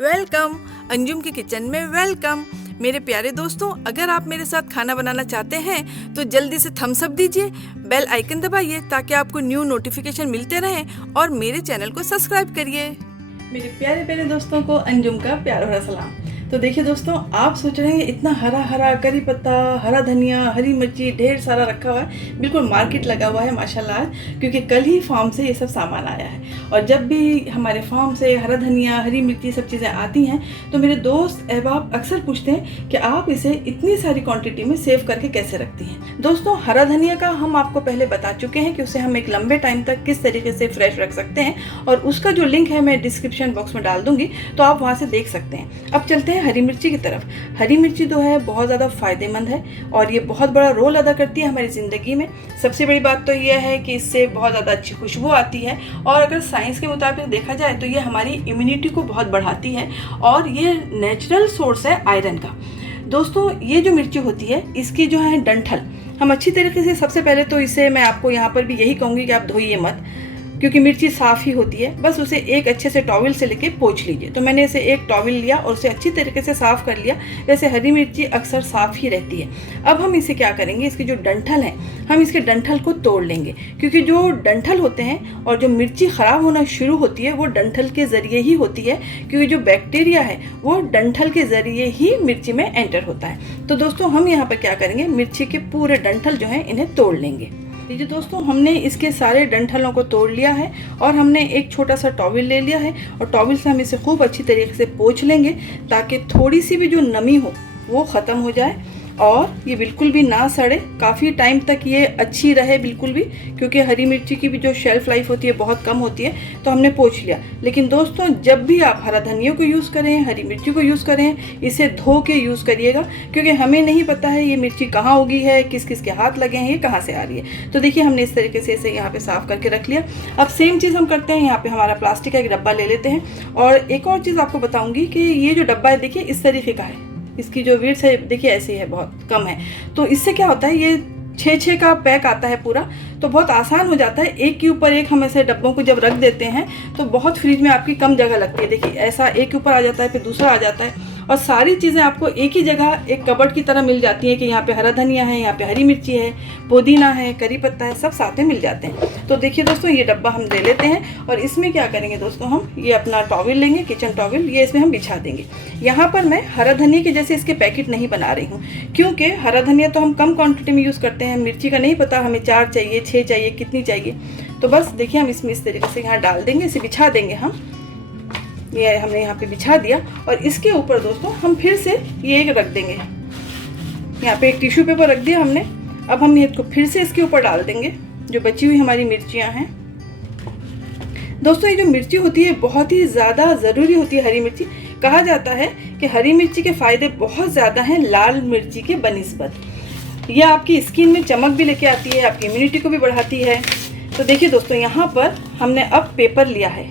Welcome Anjum की kitchen में welcome. मेरे प्यारे दोस्तों, अगर आप मेरे साथ खाना बनाना चाहते हैं तो जल्दी से थम्स अप दीजिए, बेल आइकन दबाइए ताकि आपको न्यू नोटिफिकेशन मिलते रहें और मेरे चैनल को सब्सक्राइब करिए। मेरे प्यारे प्यारे दोस्तों को अंजुम का प्यार भरा सलाम। तो देखिए दोस्तों, आप सोच रहे हैं इतना हरा हरा करी पत्ता, हरा धनिया, हरी मिर्ची ढेर सारा रखा हुआ है, बिल्कुल मार्केट लगा हुआ है माशाल्लाह, क्योंकि कल ही फार्म से ये सब सामान आया है। और जब भी हमारे फार्म से हरा धनिया, हरी मिर्ची सब चीज़ें आती हैं तो मेरे दोस्त अहबाब अक्सर पूछते हैं कि आप इसे इतनी सारी क्वांटिटी में सेव करके कैसे रखती हैं। दोस्तों, हरा धनिया का हम आपको पहले बता चुके हैं कि उसे हम एक लंबे टाइम तक किस तरीके से फ्रेश रख सकते हैं, और उसका जो लिंक है मैं डिस्क्रिप्शन बॉक्स में डाल दूंगी, तो आप वहाँ से देख सकते हैं। अब चलते हैं हरी मिर्ची की तरफ। हरी मिर्ची जो है बहुत ज़्यादा फ़ायदेमंद है और ये बहुत बड़ा रोल अदा करती है हमारी ज़िंदगी में। सबसे बड़ी बात तो यह है कि इससे बहुत ज़्यादा अच्छी खुशबू आती है, और अगर साइंस के मुताबिक देखा जाए तो ये हमारी इम्यूनिटी को बहुत बढ़ाती है, और ये नेचुरल सोर्स है आयरन का। दोस्तों, ये जो मिर्ची होती है इसकी जो है डंठल हम अच्छी तरीके से, सबसे पहले तो इसे मैं आपको यहाँ पर भी यही कहूँगी कि आप धोइए मत, क्योंकि मिर्ची साफ़ ही होती है। बस उसे एक अच्छे से टॉवल से लेके पोंछ लीजिए। तो मैंने इसे एक टॉवल लिया और उसे अच्छी तरीके से साफ़ कर लिया। वैसे हरी मिर्ची अक्सर साफ़ ही रहती है। अब हम इसे क्या करेंगे, इसकी जो डंठल है हम इसके डंठल को तोड़ लेंगे, क्योंकि जो डंठल होते हैं और जो मिर्ची ख़राब होना शुरू होती है वो डंठल के ज़रिए ही होती है, क्योंकि जो बैक्टीरिया है वो डंठल के ज़रिए ही मिर्ची में एंटर होता है। तो दोस्तों, हम यहाँ पर क्या करेंगे, मिर्ची के पूरे डंठल जो हैं इन्हें तोड़ लेंगे। लीजिए दोस्तों, हमने इसके सारे डंठलों को तोड़ लिया है और हमने एक छोटा सा टॉवल ले लिया है, और टॉवल से हम इसे खूब अच्छी तरीके से पोंछ लेंगे ताकि थोड़ी सी भी जो नमी हो वो ख़त्म हो जाए और ये बिल्कुल भी ना सड़े, काफ़ी टाइम तक ये अच्छी रहे बिल्कुल भी, क्योंकि हरी मिर्ची की भी जो शेल्फ लाइफ होती है बहुत कम होती है। तो हमने पोंछ लिया। लेकिन दोस्तों, जब भी आप हरा धनिया को यूज़ करें, हरी मिर्ची को यूज़ करें, इसे धो के यूज़ करिएगा, क्योंकि हमें नहीं पता है ये मिर्ची कहाँ उगी है, किस किस के हाथ लगे हैं, ये कहाँ से आ रही है। तो देखिए, हमने इस तरीके से इसे यहाँ पर साफ़ करके रख लिया। अब सेम चीज़ हम करते हैं, यहाँ पर हमारा प्लास्टिक का एक डब्बा ले लेते हैं, और एक और चीज़ आपको बताऊँगी कि ये जो डब्बा है देखिए इस तरीके का है, इसकी जो विड्थ है देखिए ऐसी है, बहुत कम है। तो इससे क्या होता है, ये 6 का पैक आता है पूरा, तो बहुत आसान हो जाता है। एक के ऊपर एक हम ऐसे डब्बों को जब रख देते हैं तो बहुत फ्रिज में आपकी कम जगह लगती है। देखिए ऐसा एक के ऊपर आ जाता है, फिर दूसरा आ जाता है, और सारी चीज़ें आपको एक ही जगह एक कबर्ड की तरह मिल जाती हैं कि यहाँ पे हरा धनिया है, यहाँ पे हरी मिर्ची है, पुदीना है, करी पत्ता है, सब साथ में मिल जाते हैं। तो देखिए दोस्तों, ये डब्बा हम ले लेते हैं और इसमें क्या करेंगे दोस्तों, हम ये अपना टॉवल लेंगे, किचन टॉवल, ये इसमें हम बिछा देंगे। यहाँ पर मैं हरा धनिया के जैसे इसके पैकेट नहीं बना रही हूँ, क्योंकि हरा धनिया तो हम कम क्वान्टिटी में यूज़ करते हैं, मिर्ची का नहीं पता हमें 4 चाहिए, 6 चाहिए, कितनी चाहिए। तो बस देखिए, हम इसमें इस तरीके से यहाँ डाल देंगे, इसे बिछा देंगे हम। ये हमने यहाँ पे बिछा दिया, और इसके ऊपर दोस्तों हम फिर से ये एक रख देंगे। यहाँ पे एक टिश्यू पेपर रख दिया हमने। अब हम इसको फिर से इसके ऊपर डाल देंगे जो बची हुई हमारी मिर्चियाँ हैं। दोस्तों, ये जो मिर्ची होती है बहुत ही ज़्यादा ज़रूरी होती है, हरी मिर्ची। कहा जाता है कि हरी मिर्ची के फ़ायदे बहुत ज़्यादा हैं लाल मिर्ची के बनिस्बत। यह आपकी स्किन में चमक भी लेके आती है, आपकी इम्यूनिटी को भी बढ़ाती है। तो देखिए दोस्तों, यहाँ पर हमने अब पेपर लिया है।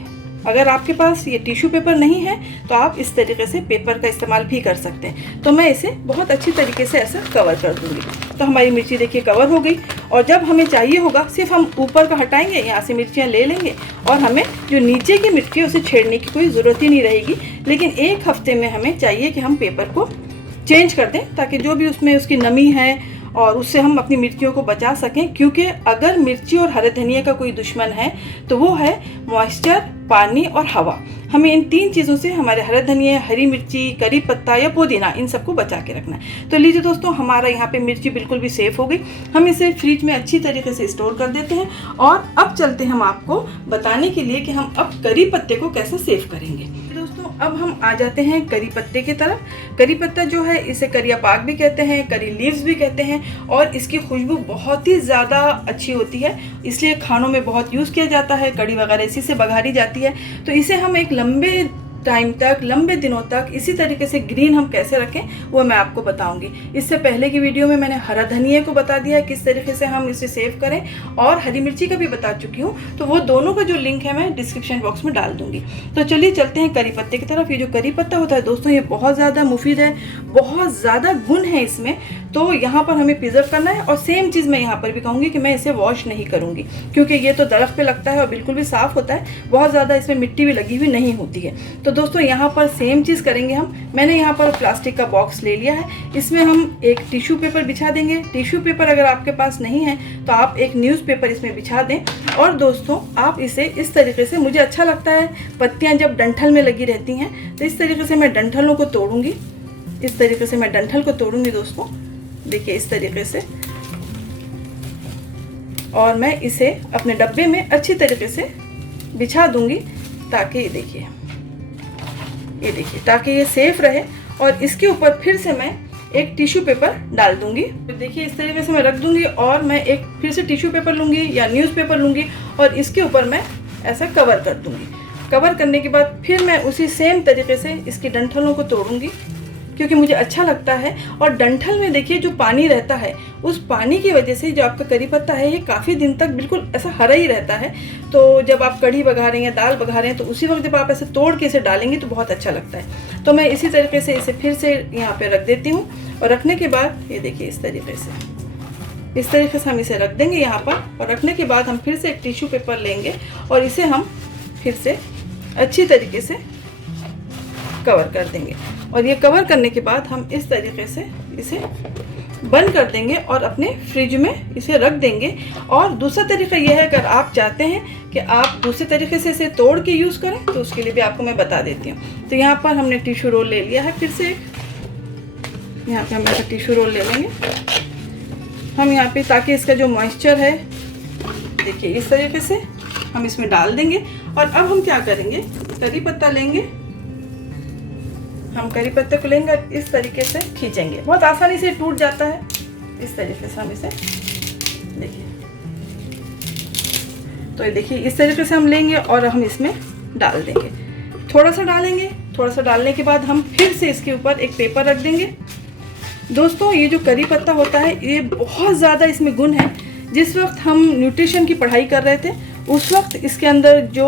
अगर आपके पास ये टिश्यू पेपर नहीं है तो आप इस तरीके से पेपर का इस्तेमाल भी कर सकते हैं। तो मैं इसे बहुत अच्छी तरीके से ऐसा कवर कर दूंगी। तो हमारी मिर्ची देखिए कवर हो गई, और जब हमें चाहिए होगा सिर्फ हम ऊपर का हटाएंगे, यहाँ से मिर्चियाँ ले लेंगे, और हमें जो नीचे की मिर्ची है उसे छेड़ने की कोई ज़रूरत ही नहीं रहेगी। लेकिन एक हफ्ते में हमें चाहिए कि हम पेपर को चेंज कर दें, ताकि जो भी उसमें उसकी नमी है और उससे हम अपनी मिर्चियों को बचा सकें। क्योंकि अगर मिर्ची और हरे धनिया का कोई दुश्मन है तो वो है मॉइस्चर, पानी और हवा। हमें इन 3 चीज़ों से हमारे हरे धनिया, हरी मिर्ची, करी पत्ता या पुदीना, इन सबको बचा के रखना है। तो लीजिए दोस्तों, हमारा यहाँ पे मिर्ची बिल्कुल भी सेफ़ हो गई। हम इसे फ्रिज में अच्छी तरीके से स्टोर कर देते हैं, और अब चलते हैं हम आपको बताने के लिए कि हम अब करी पत्ते को कैसे सेव करेंगे। दोस्तों, अब हम आ जाते हैं करी पत्ते की तरफ। करी पत्ता जो है इसे करिया पाक भी कहते हैं, करी लीव्स भी कहते हैं, और इसकी खुशबू बहुत ही ज़्यादा अच्छी होती है, इसलिए खानों में बहुत यूज़ किया जाता है। कड़ी वगैरह इसी से बघारी जाती है। तो इसे हम एक लंबे टाइम तक, लंबे दिनों तक इसी तरीके से ग्रीन हम कैसे रखें वो मैं आपको बताऊंगी। इससे पहले की वीडियो में मैंने हरा धनिया को बता दिया किस तरीके से हम इसे सेव करें, और हरी मिर्ची का भी बता चुकी हूँ। तो वो दोनों का जो लिंक है मैं डिस्क्रिप्शन बॉक्स में डाल दूंगी। तो चलिए चलते हैं करी पत्ते की तरफ। ये जो करी पत्ता होता है दोस्तों, ये बहुत ज़्यादा मुफीद है, बहुत ज़्यादा गुण है इसमें। तो यहाँ पर हमें प्रिजर्व करना है, और सेम चीज़ मैं यहाँ पर भी कहूँगी कि मैं इसे वॉश नहीं करूँगी, क्योंकि ये तो दरख्त पे लगता है और बिल्कुल भी साफ़ होता है, बहुत ज़्यादा इसमें मिट्टी भी लगी हुई नहीं होती है। तो दोस्तों यहाँ पर सेम चीज़ करेंगे हम। मैंने यहाँ पर प्लास्टिक का बॉक्स ले लिया है, इसमें हम एक टिश्यू पेपर बिछा देंगे। टिश्यू पेपर अगर आपके पास नहीं है तो आप एक न्यूज़पेपर इसमें बिछा दें। और दोस्तों आप इसे इस तरीके से, मुझे अच्छा लगता है पत्तियाँ जब डंठल में लगी रहती हैं तो इस तरीके से मैं डंठलों को तोड़ूंगी। इस तरीके से मैं डंठल को तोड़ूंगी दोस्तों, देखिए इस तरीके से। और मैं इसे अपने डब्बे में अच्छी तरीके से बिछा दूंगी ताकि ये देखिए ताकि ये सेफ रहे। और इसके ऊपर फिर से मैं एक टिश्यू पेपर डाल दूंगी। तो देखिए इस तरीके से मैं रख दूंगी और मैं एक फिर से टिश्यू पेपर लूँगी या न्यूज़पेपर लूँगी और इसके ऊपर मैं ऐसा कवर कर दूंगी। कवर करने के बाद फिर मैं उसी सेम तरीके से इसकी डंठलों को तोड़ूंगी, क्योंकि मुझे अच्छा लगता है। और डंठल में देखिए जो पानी रहता है, उस पानी की वजह से जो आपका करी पत्ता है ये काफ़ी दिन तक बिल्कुल ऐसा हरा ही रहता है। तो जब आप कढ़ी बघा रहे हैं, दाल बघा रहे हैं, तो उसी वक्त जब आप ऐसे तोड़ के इसे डालेंगे तो बहुत अच्छा लगता है। तो मैं इसी तरीके से इसे फिर से यहाँ पे रख देती हूँ। और रखने के बाद ये देखिए इस तरीके से हम इसे रख देंगे यहाँ पर। और रखने के बाद हम फिर से एक टिश्यू पेपर लेंगे और इसे हम फिर से अच्छी तरीके से कवर कर देंगे। और ये कवर करने के बाद हम इस तरीके से इसे बंद कर देंगे और अपने फ्रिज में इसे रख देंगे। और दूसरा तरीका यह है, अगर आप चाहते हैं कि आप दूसरे तरीके से इसे तोड़ के यूज़ करें तो उसके लिए भी आपको मैं बता देती हूँ। तो यहाँ पर हमने टिश्यू रोल ले लिया है, फिर से यहाँ पे हम ऐसा टिश्यू रोल ले लेंगे हम यहाँ पे, ताकि इसका जो मॉइस्चर है देखिए इस तरीके से हम इसमें डाल देंगे। और अब हम क्या करेंगे, करी पत्ता लेंगे, हम करी पत्ते को लेंगे और इस तरीके से खींचेंगे। बहुत आसानी से टूट जाता है। इस तरीके से हम इसे देखिए, तो ये देखिए इस तरीके से हम लेंगे और हम इसमें डाल देंगे। थोड़ा सा डालेंगे, थोड़ा सा डालने के बाद हम फिर से इसके ऊपर एक पेपर रख देंगे। दोस्तों ये जो करी पत्ता होता है ये बहुत ज़्यादा इसमें गुण है। जिस वक्त हम न्यूट्रिशन की पढ़ाई कर रहे थे उस वक्त इसके अंदर जो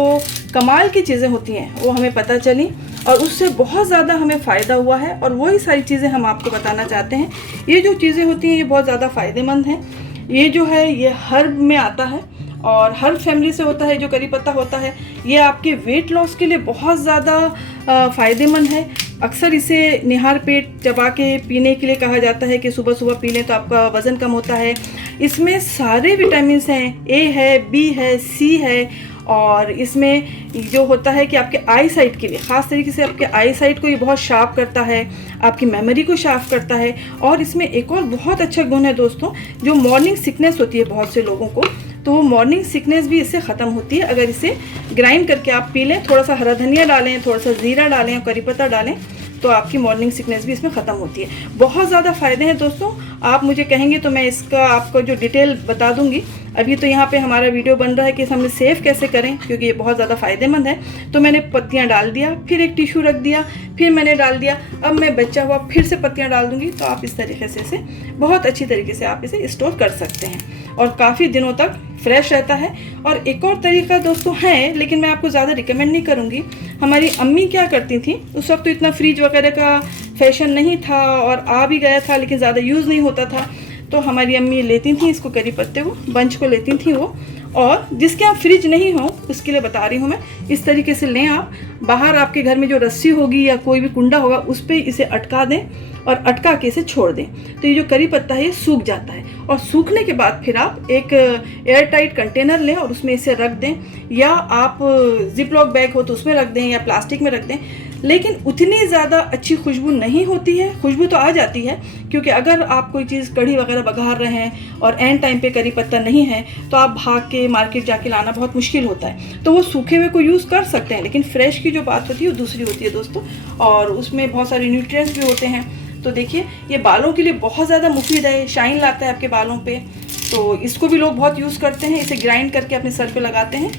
कमाल की चीज़ें होती हैं वो हमें पता चली और उससे बहुत ज़्यादा हमें फ़ायदा हुआ है। और वही सारी चीज़ें हम आपको बताना चाहते हैं। ये जो चीज़ें होती हैं ये बहुत ज़्यादा फ़ायदेमंद हैं। ये जो है ये हर्ब में आता है और हर फैमिली से होता है। जो करी पत्ता होता है ये आपके वेट लॉस के लिए बहुत ज़्यादा फ़ायदेमंद है। अक्सर इसे निहार पेट चबा के पीने के लिए कहा जाता है कि सुबह सुबह पी लें तो आपका वज़न कम होता है। इसमें सारे विटामिन्स हैं, ए है, बी है, सी है। और इसमें जो होता है कि आपके आई साइट के लिए, ख़ास तरीके से आपके आई साइट को ये बहुत शार्प करता है, आपकी मेमोरी को शार्प करता है। और इसमें एक और बहुत अच्छा गुण है दोस्तों, जो मॉर्निंग सिकनेस होती है बहुत से लोगों को, तो वो मॉर्निंग सिकनेस भी इससे ख़त्म होती है। अगर इसे ग्राइंड करके आप पी लें, थोड़ा सा हरा धनिया डालें, थोड़ा सा ज़ीरा डालें और करी पत्ता डालें तो आपकी मॉर्निंग सिकनेस भी इसमें ख़त्म होती है। बहुत ज़्यादा फ़ायदे हैं दोस्तों। आप मुझे कहेंगे तो मैं इसका आपको जो डिटेल बता दूंगी। अभी तो यहाँ पे हमारा वीडियो बन रहा है कि हमें सेव कैसे करें, क्योंकि ये बहुत ज़्यादा फ़ायदेमंद है। तो मैंने पत्तियाँ डाल दिया, फिर एक टिश्यू रख दिया, फिर मैंने डाल दिया। अब मैं बचा हुआ फिर से पत्तियाँ डाल दूँगी। तो आप इस तरीके से इसे बहुत अच्छी तरीके से आप इसे स्टोर कर सकते हैं और काफ़ी दिनों तक फ्रेश रहता है। और एक और तरीका दोस्तों है, लेकिन मैं आपको ज़्यादा रिकमेंड नहीं करूँगी। हमारी अम्मी क्या करती थी, उस वक्त तो इतना फ्रिज वगैरह का फैशन नहीं था और आ भी गया था, लेकिन ज़्यादा यूज़ नहीं होता था। तो हमारी अम्मी लेती थी इसको, करी पत्ते को, बंच को लेती थी वो। और जिसके यहाँ फ्रिज नहीं हो उसके लिए बता रही हूँ मैं, इस तरीके से लें आप। बाहर आपके घर में जो रस्सी होगी या कोई भी कुंडा होगा उस पर इसे अटका दें और अटका के इसे छोड़ दें। तो ये जो करी पत्ता है ये सूख जाता है। और सूखने के बाद फिर आप एक एयर टाइट कंटेनर लें और उसमें इसे रख दें, या आप जिप लॉक बैग हो तो उसमें रख दें या प्लास्टिक में रख दें। लेकिन उतनी ज़्यादा अच्छी खुशबू नहीं होती है। खुशबू तो आ जाती है, क्योंकि अगर आप कोई चीज़ कढ़ी वगैरह बघार रहे हैं और एंड टाइम पे करी पत्ता नहीं है तो आप भाग के मार्केट जाके लाना बहुत मुश्किल होता है। तो वो सूखे हुए को यूज़ कर सकते हैं, लेकिन फ्रेश की जो बात होती है वो दूसरी होती है दोस्तों। और उसमें बहुत सारे न्यूट्रिएंट्स भी होते हैं। तो देखिए ये बालों के लिए बहुत ज़्यादा मुफीद है, शाइन लाता है आपके बालों पे। तो इसको भी लोग बहुत यूज़ करते हैं। इसे ग्राइंड करके अपने सर पे लगाते हैं,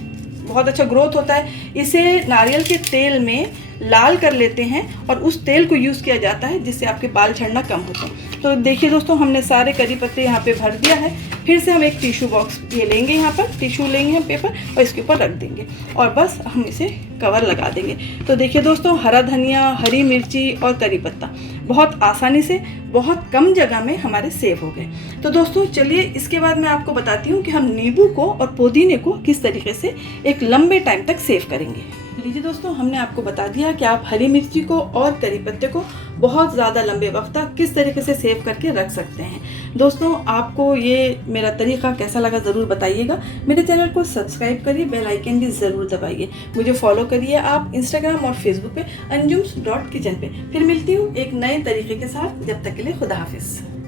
बहुत अच्छा ग्रोथ होता है। इसे नारियल के तेल में लाल कर लेते हैं और उस तेल को यूज़ किया जाता है, जिससे आपके बाल झड़ना कम होते हैं। तो देखिए दोस्तों, हमने सारे करी पत्ते यहाँ पे भर दिया है। फिर से हम एक टिश्यू बॉक्स ये लेंगे, यहाँ पर टिश्यू लेंगे हम पेपर और इसके ऊपर रख देंगे और बस हम इसे कवर लगा देंगे। तो देखिए दोस्तों, हरा धनिया, हरी मिर्ची और करी पत्ता बहुत आसानी से बहुत कम जगह में हमारे सेव हो गए। तो दोस्तों चलिए इसके बाद मैं आपको बताती हूँ कि हम नींबू को और पुदीने को किस तरीके से एक लंबे टाइम तक सेव करेंगे। लीजिए दोस्तों, हमने आपको बता दिया कि आप हरी मिर्ची को और करी पत्ते को बहुत ज़्यादा लंबे वक्त तक किस तरीके से सेव करके रख सकते हैं। दोस्तों, आपको ये मेरा तरीका कैसा लगा ज़रूर बताइएगा। मेरे चैनल को सब्सक्राइब करिए, बेल आइकन भी ज़रूर दबाइए। मुझे फॉलो करिए आप इंस्टाग्राम और फेसबुक पे अंजुम्स.किचन पे। फिर मिलती हूँ एक नए तरीके के साथ। जब तक के लिए खुदा हाफिज़।